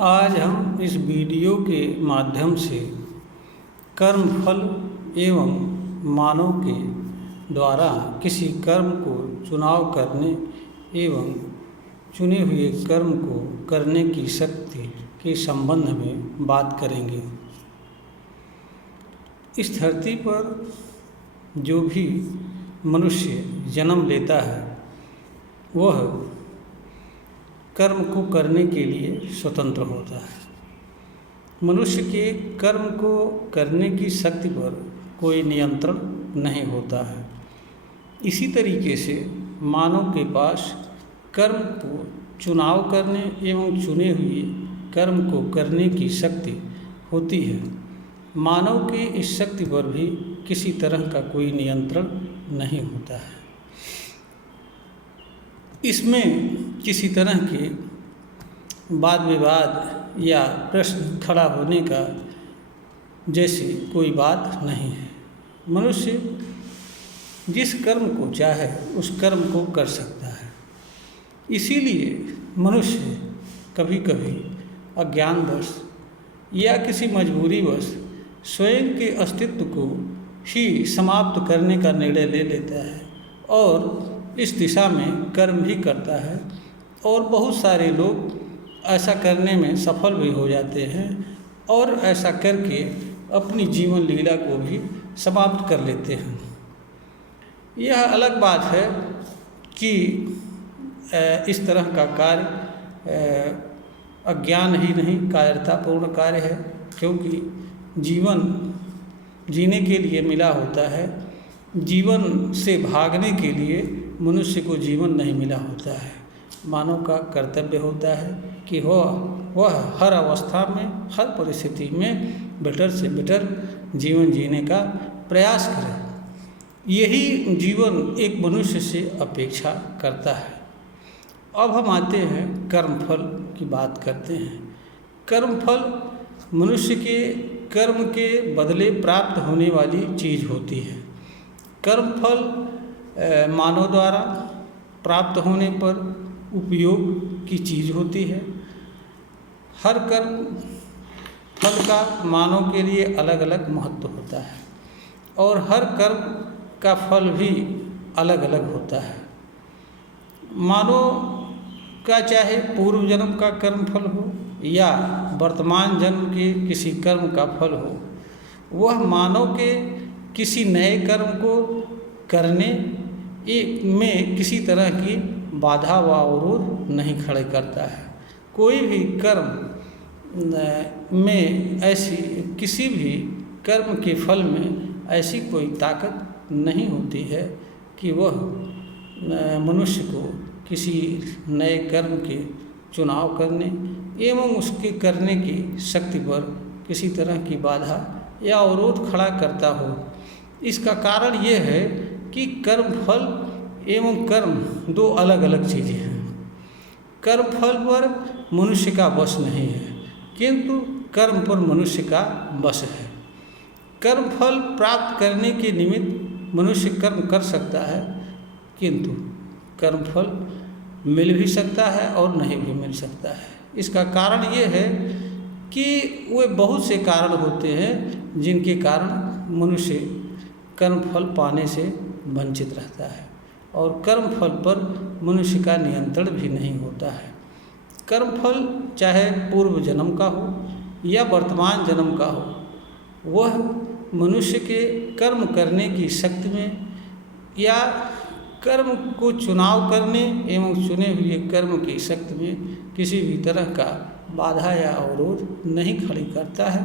आज हम इस वीडियो के माध्यम से कर्मफल एवं मानव के द्वारा किसी कर्म को चुनाव करने एवं चुने हुए कर्म को करने की शक्ति के संबंध में बात करेंगे। इस धरती पर जो भी मनुष्य जन्म लेता है वह कर्म को करने के लिए स्वतंत्र होता है। मनुष्य के कर्म को करने की शक्ति पर कोई नियंत्रण नहीं होता है। इसी तरीके से मानव के पास कर्म को चुनाव करने एवं चुने हुए कर्म को करने की शक्ति होती है। मानव की इस शक्ति पर भी किसी तरह का कोई नियंत्रण नहीं होता है। इसमें किसी तरह के वाद विवाद या प्रश्न खड़ा होने का जैसी कोई बात नहीं है। मनुष्य जिस कर्म को चाहे उस कर्म को कर सकता है। इसीलिए मनुष्य कभी कभी अज्ञानवश या किसी मजबूरीवश स्वयं के अस्तित्व को ही समाप्त करने का निर्णय ले लेता है और इस दिशा में कर्म भी करता है। और बहुत सारे लोग ऐसा करने में सफल भी हो जाते हैं और ऐसा करके अपनी जीवन लीला को भी समाप्त कर लेते हैं। यह अलग बात है कि इस तरह का कार्य अज्ञान ही नहीं कायरतापूर्ण कार्य है, क्योंकि जीवन जीने के लिए मिला होता है। जीवन से भागने के लिए मनुष्य को जीवन नहीं मिला होता है। मानव का कर्तव्य होता है कि वह हर अवस्था में हर परिस्थिति में बेटर से बेटर जीवन जीने का प्रयास करे। यही जीवन एक मनुष्य से अपेक्षा करता है। अब हम आते हैं कर्मफल की बात करते हैं। कर्मफल मनुष्य के कर्म के बदले प्राप्त होने वाली चीज़ होती है। कर्मफल मानव द्वारा प्राप्त होने पर उपयोग की चीज़ होती है। हर कर्म फल का मानव के लिए अलग अलग महत्व होता है और हर कर्म का फल भी अलग अलग होता है। मानव का चाहे पूर्व जन्म का कर्म फल हो या वर्तमान जन्म के किसी कर्म का फल हो, वह मानव के किसी नए कर्म को करने में किसी तरह की बाधा व अवरोध नहीं खड़े करता है। कोई भी कर्म में ऐसी किसी भी कर्म के फल में ऐसी कोई ताकत नहीं होती है कि वह मनुष्य को किसी नए कर्म के चुनाव करने एवं उसके करने की शक्ति पर किसी तरह की बाधा या अवरोध खड़ा करता हो। इसका कारण ये है कि कर्म फल एवं कर्म दो अलग अलग चीज़ें हैं। कर्म फल पर मनुष्य का वश नहीं है, किंतु कर्म पर मनुष्य का वश है। कर्म फल प्राप्त करने के निमित्त मनुष्य कर्म कर सकता है, किंतु कर्म फल मिल भी सकता है और नहीं भी मिल सकता है। इसका कारण ये है कि वे बहुत से कारण होते हैं जिनके कारण मनुष्य कर्म फल पाने से वंचित रहता है और कर्म फल पर मनुष्य का नियंत्रण भी नहीं होता है। कर्म फल चाहे पूर्व जन्म का हो या वर्तमान जन्म का हो, वह मनुष्य के कर्म करने की शक्ति में या कर्म को चुनाव करने एवं चुने हुए कर्म की शक्ति में किसी भी तरह का बाधा या अवरोध नहीं खड़ी करता है।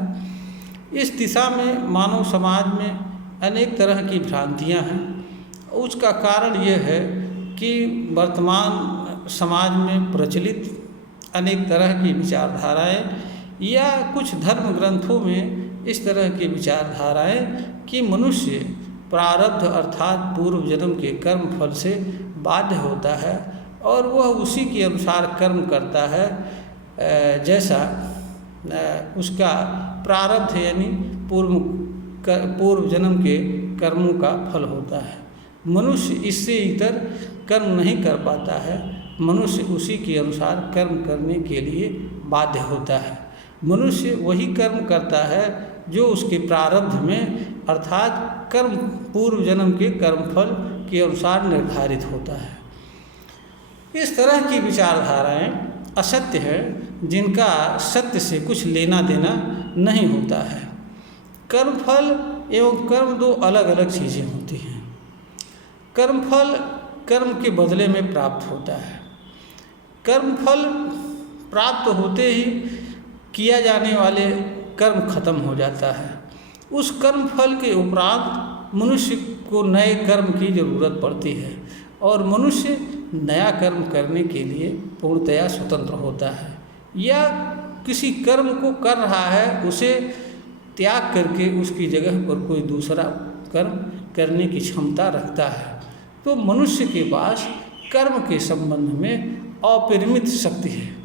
इस दिशा में मानव समाज में अनेक तरह की भ्रांतियां हैं। उसका कारण यह है कि वर्तमान समाज में प्रचलित अनेक तरह की विचारधाराएं या कुछ धर्म ग्रंथों में इस तरह की विचारधाराएं कि मनुष्य प्रारब्ध अर्थात पूर्व जन्म के कर्म फल से बाध्य होता है और वह उसी के अनुसार कर्म करता है जैसा उसका प्रारब्ध यानी पूर्व जन्म के कर्मों का फल होता है। मनुष्य इससे इतर कर्म नहीं कर पाता है मनुष्य उसी के अनुसार कर्म करने के लिए बाध्य होता है। मनुष्य वही कर्म करता है जो उसके प्रारब्ध में अर्थात कर्म पूर्व जन्म के कर्मफल के अनुसार निर्धारित होता है। इस तरह की विचारधाराएं असत्य है, जिनका सत्य से कुछ लेना देना नहीं होता है। कर्मफल एवं कर्म दो अलग अलग चीज़ें होती हैं। कर्मफल कर्म के बदले में प्राप्त होता है। कर्मफल प्राप्त होते ही किया जाने वाले कर्म खत्म हो जाता है। उस कर्म फल के उपरांत मनुष्य को नए कर्म की ज़रूरत पड़ती है और मनुष्य नया कर्म करने के लिए पूर्णतया स्वतंत्र होता है, या किसी कर्म को कर रहा है उसे त्याग करके उसकी जगह पर कोई दूसरा कर्म करने की क्षमता रखता है। तो मनुष्य के पास कर्म के संबंध में अपरिमित शक्ति है।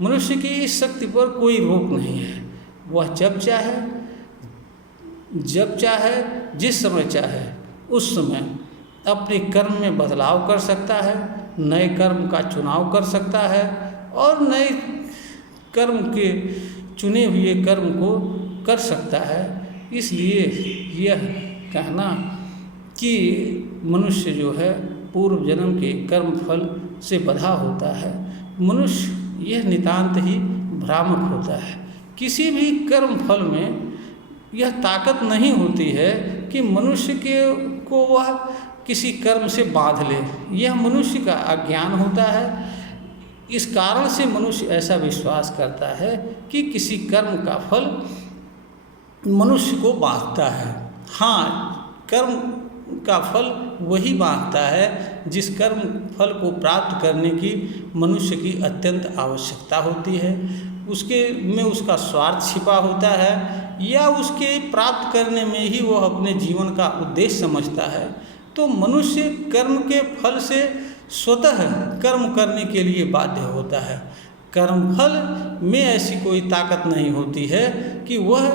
मनुष्य की इस शक्ति पर कोई रोक नहीं है। वह जब चाहे जिस समय चाहे उस समय अपने कर्म में बदलाव कर सकता है, नए कर्म का चुनाव कर सकता है और नए कर्म के चुने हुए कर्म को कर सकता है। इसलिए यह कहना कि मनुष्य जो है पूर्व जन्म के कर्म फल से बंधा होता है, मनुष्य यह नितांत ही भ्रामक होता है। किसी भी कर्म फल में यह ताकत नहीं होती है कि मनुष्य को वह किसी कर्म से बांध ले। यह मनुष्य का अज्ञान होता है। इस कारण से मनुष्य ऐसा विश्वास करता है कि किसी कर्म का फल मनुष्य को बांधता है। हाँ, कर्म का फल वही बांधता है जिस कर्म फल को प्राप्त करने की मनुष्य की अत्यंत आवश्यकता होती है, उसका स्वार्थ छिपा होता है, या उसके प्राप्त करने में ही वह अपने जीवन का उद्देश्य समझता है। तो मनुष्य कर्म के फल से स्वतः कर्म करने के लिए बाध्य होता है। कर्मफल में ऐसी कोई ताकत नहीं होती है कि वह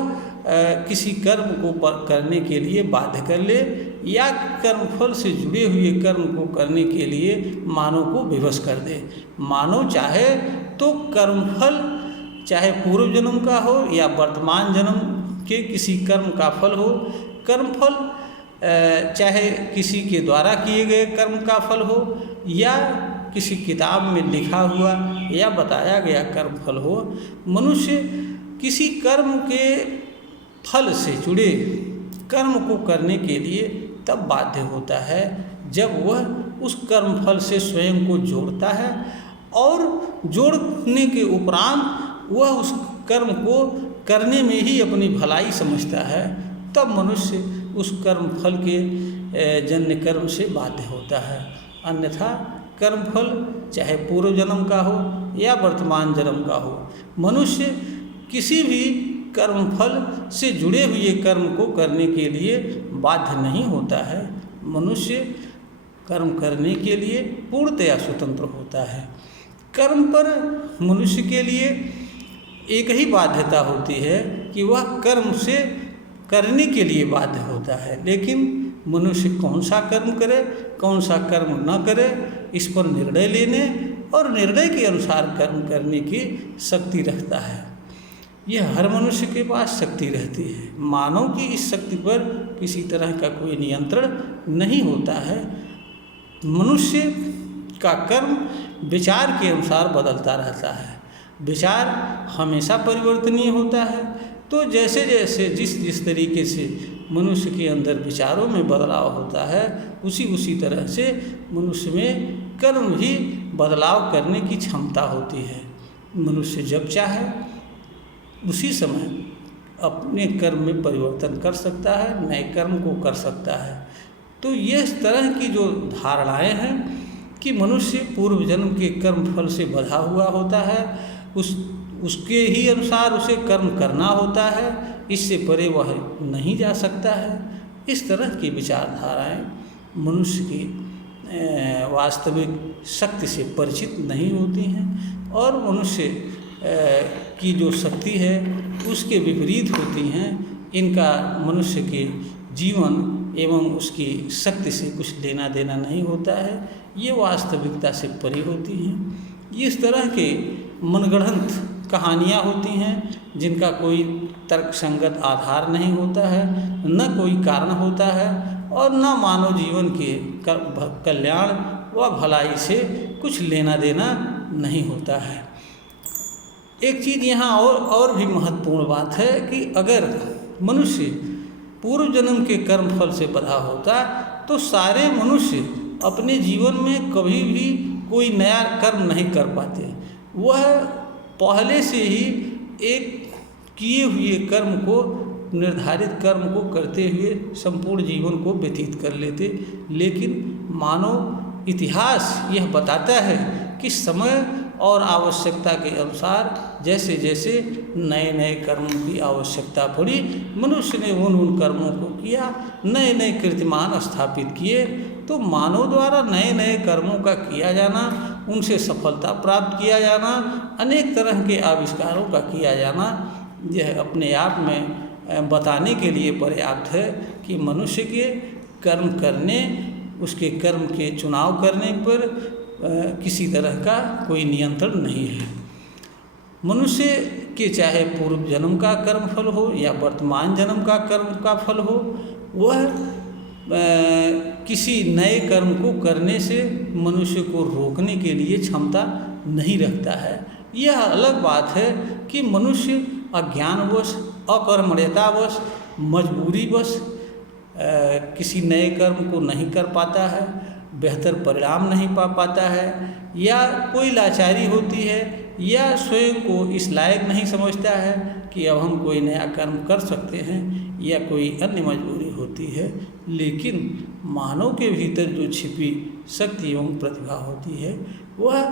किसी कर्म को करने के लिए बाध्य कर ले, या कर्मफल से जुड़े हुए कर्म को करने के लिए मानव को विवश कर दे। मानव चाहे तो कर्मफल चाहे पूर्व जन्म का हो या वर्तमान जन्म के किसी कर्म का फल हो, कर्मफल चाहे किसी के द्वारा किए गए कर्म का फल हो या किसी किताब में लिखा हुआ या बताया गया कर्म फल हो, मनुष्य किसी कर्म के फल से जुड़े कर्म को करने के लिए तब बाध्य होता है जब वह उस कर्म फल से स्वयं को जोड़ता है, और जोड़ने के उपरांत वह उस कर्म को करने में ही अपनी भलाई समझता है। तब मनुष्य उस कर्म फल के जन्य कर्म से बाध्य होता है। अन्यथा कर्मफल चाहे पूर्व जन्म का हो या वर्तमान जन्म का हो, मनुष्य किसी भी कर्मफल से जुड़े हुए कर्म को करने के लिए बाध्य नहीं होता है। मनुष्य कर्म करने के लिए पूर्णतया स्वतंत्र होता है। कर्म पर मनुष्य के लिए एक ही बाध्यता होती है कि वह कर्म से करने के लिए बाध्य होता है, लेकिन मनुष्य कौन सा कर्म करे कौन सा कर्म न करे, इस पर निर्णय लेने और निर्णय के अनुसार कर्म करने की शक्ति रखता है। यह हर मनुष्य के पास शक्ति रहती है। मानव की इस शक्ति पर किसी तरह का कोई नियंत्रण नहीं होता है। मनुष्य का कर्म विचार के अनुसार बदलता रहता है। विचार हमेशा परिवर्तनीय होता है। तो जैसे जैसे जिस तरीके से मनुष्य के अंदर विचारों में बदलाव होता है, उसी तरह से मनुष्य में कर्म भी बदलाव करने की क्षमता होती है। मनुष्य जब चाहे उसी समय अपने कर्म में परिवर्तन कर सकता है, नए कर्म को कर सकता है। तो ये इस तरह की जो धारणाएं हैं कि मनुष्य पूर्व जन्म के कर्म फल से बंधा हुआ होता है, उसके ही अनुसार उसे कर्म करना होता है, इससे परे वह नहीं जा सकता है। इस तरह की विचारधाराएं मनुष्य की वास्तविक शक्ति से परिचित नहीं होती हैं और मनुष्य की जो शक्ति है उसके विपरीत होती हैं। इनका मनुष्य के जीवन एवं उसकी शक्ति से कुछ लेना देना नहीं होता है। ये वास्तविकता से परे होती हैं। इस तरह के मनगढ़ंत कहानियाँ होती हैं जिनका कोई तर्कसंगत आधार नहीं होता है, न कोई कारण होता है और न मानव जीवन के कल्याण व भलाई से कुछ लेना देना नहीं होता है। एक चीज़ यहाँ और भी महत्वपूर्ण बात है कि अगर मनुष्य पूर्व जन्म के कर्मफल से बंधा होता तो सारे मनुष्य अपने जीवन में कभी भी कोई नया कर्म नहीं कर पाते। वह पहले से ही एक किए हुए कर्म को, निर्धारित कर्म को करते हुए संपूर्ण जीवन को व्यतीत कर लेते। लेकिन मानव इतिहास यह बताता है कि समय और आवश्यकता के अनुसार जैसे जैसे नए नए कर्मों की आवश्यकता पड़ी, मनुष्य ने उन कर्मों को किया, नए नए कीर्तिमान स्थापित किए। तो मानव द्वारा नए नए कर्मों का किया जाना, उनसे सफलता प्राप्त किया जाना, अनेक तरह के आविष्कारों का किया जाना, यह अपने आप में बताने के लिए पर्याप्त है कि मनुष्य के कर्म करने, उसके कर्म के चुनाव करने पर किसी तरह का कोई नियंत्रण नहीं है। मनुष्य के चाहे पूर्व जन्म का कर्म फल हो या वर्तमान जन्म का कर्म का फल हो, वह किसी नए कर्म को करने से मनुष्य को रोकने के लिए क्षमता नहीं रखता है। यह अलग बात है कि मनुष्य अज्ञानवश, अकर्मण्यतावश, मजबूरीवश किसी नए कर्म को नहीं कर पाता है, बेहतर परिणाम नहीं पा पाता है, या कोई लाचारी होती है, या स्वयं को इस लायक नहीं समझता है कि अब हम कोई नया कर्म कर सकते हैं, या कोई अन्य मजबूरी होती है। लेकिन मानव के भीतर जो छिपी शक्ति एवं प्रतिभा होती है, वह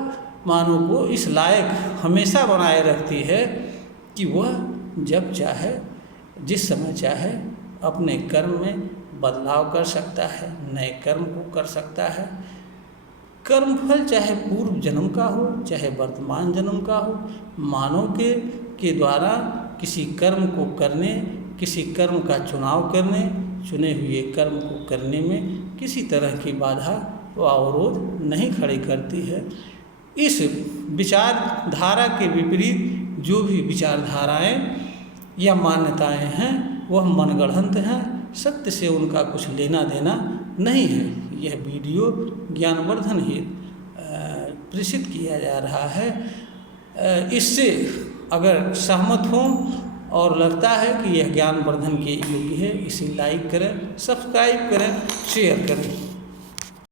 मानव को इस लायक हमेशा बनाए रखती है कि वह जब चाहे, जिस समय चाहे, अपने कर्म में बदलाव कर सकता है, नए कर्म को कर सकता है। कर्मफल चाहे पूर्व जन्म का हो, चाहे वर्तमान जन्म का हो, मानव के द्वारा किसी कर्म को करने, किसी कर्म का चुनाव करने, चुने हुए कर्म को करने में किसी तरह की बाधा व अवरोध नहीं खड़ी करती है। इस विचारधारा के विपरीत जो भी विचारधाराएं या मान्यताएं हैं, वह मनगढ़ंत हैं, सत्य से उनका कुछ लेना देना नहीं है। यह वीडियो ज्ञानवर्धन ही प्रेषित किया जा रहा है। इससे अगर सहमत हों और लगता है कि यह ज्ञानवर्धन के योग्य है, इसे लाइक करें, सब्सक्राइब करें, शेयर करें।